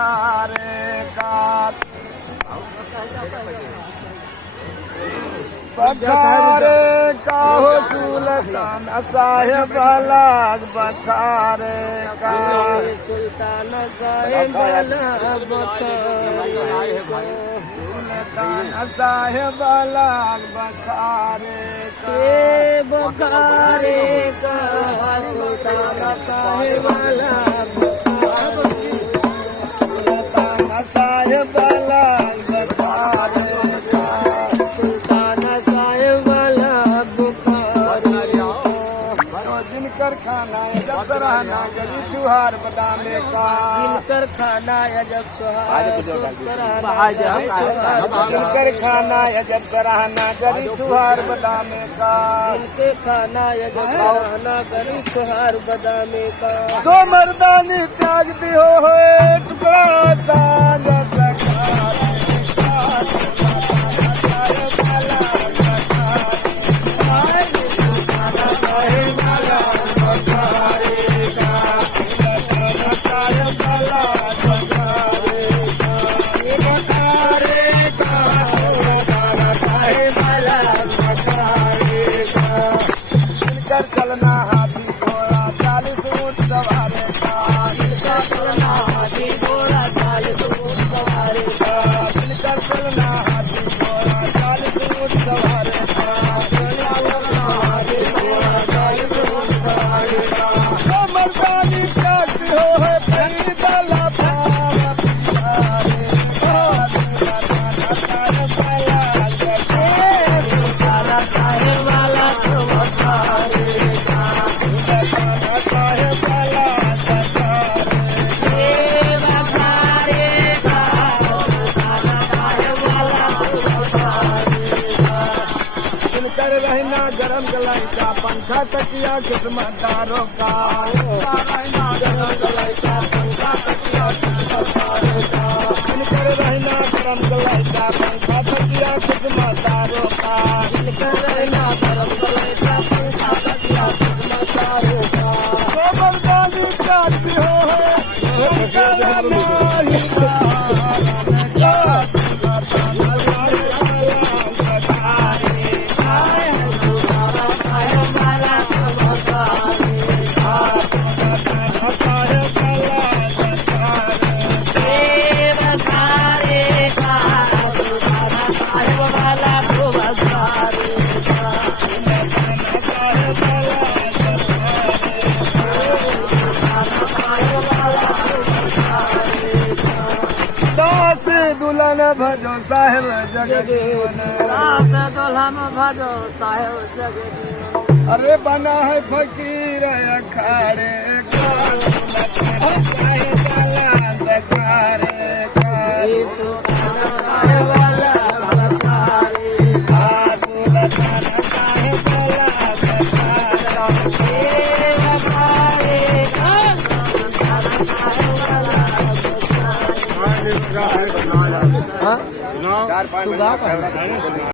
बखारे का बखारे का हो सुल्तान साहेब लाग बखारे का सुल्तान साहेब लाग बखारे का सुल्तान साहेब लाग बखारे का बखारे का सुल्तान साहेब लाग सुल्तान साहेब लाग बखारे का सुल्तान साहेब लाग बखारे जिनकर खाना जब रहना गली चुहार बदामे का जिनकर खाना अजब सुहार जिनकर खाना अजब रहना गली चुहार बदामे का जिनके खाना अजब सुहाना गरी सुहार बदामे का सो मर्दानी त्याग दियो हो टुकड़ा साग चलना हाथी घोड़ा 40 ऊंट सवारे का चलना हाथी घोड़ा 40 ऊंट सवारे का चलना हाथी घोड़ा 40 ऊंट सवारे का चलना हाथी घोड़ा 40 ऊंट सवारे का मर्दानी काट हो है तेरी बाला रहना गरम गलाई का पंखा तकिया खिदमतदारों का रहना गरम गलाई का पंखा तकिया खिदमतदारों का रहना गरम गलाई का पंखा तकिया खिदमतदारों का रहना गरम गलाई का पंखा तकिया खिदमतदारों का मर्दानी काटती हो दुल्हन भजो साहेब जगजीवन दुल्हन भजो साहेब जगजीवन अरे बना है फकीर अखाड़े का 4-5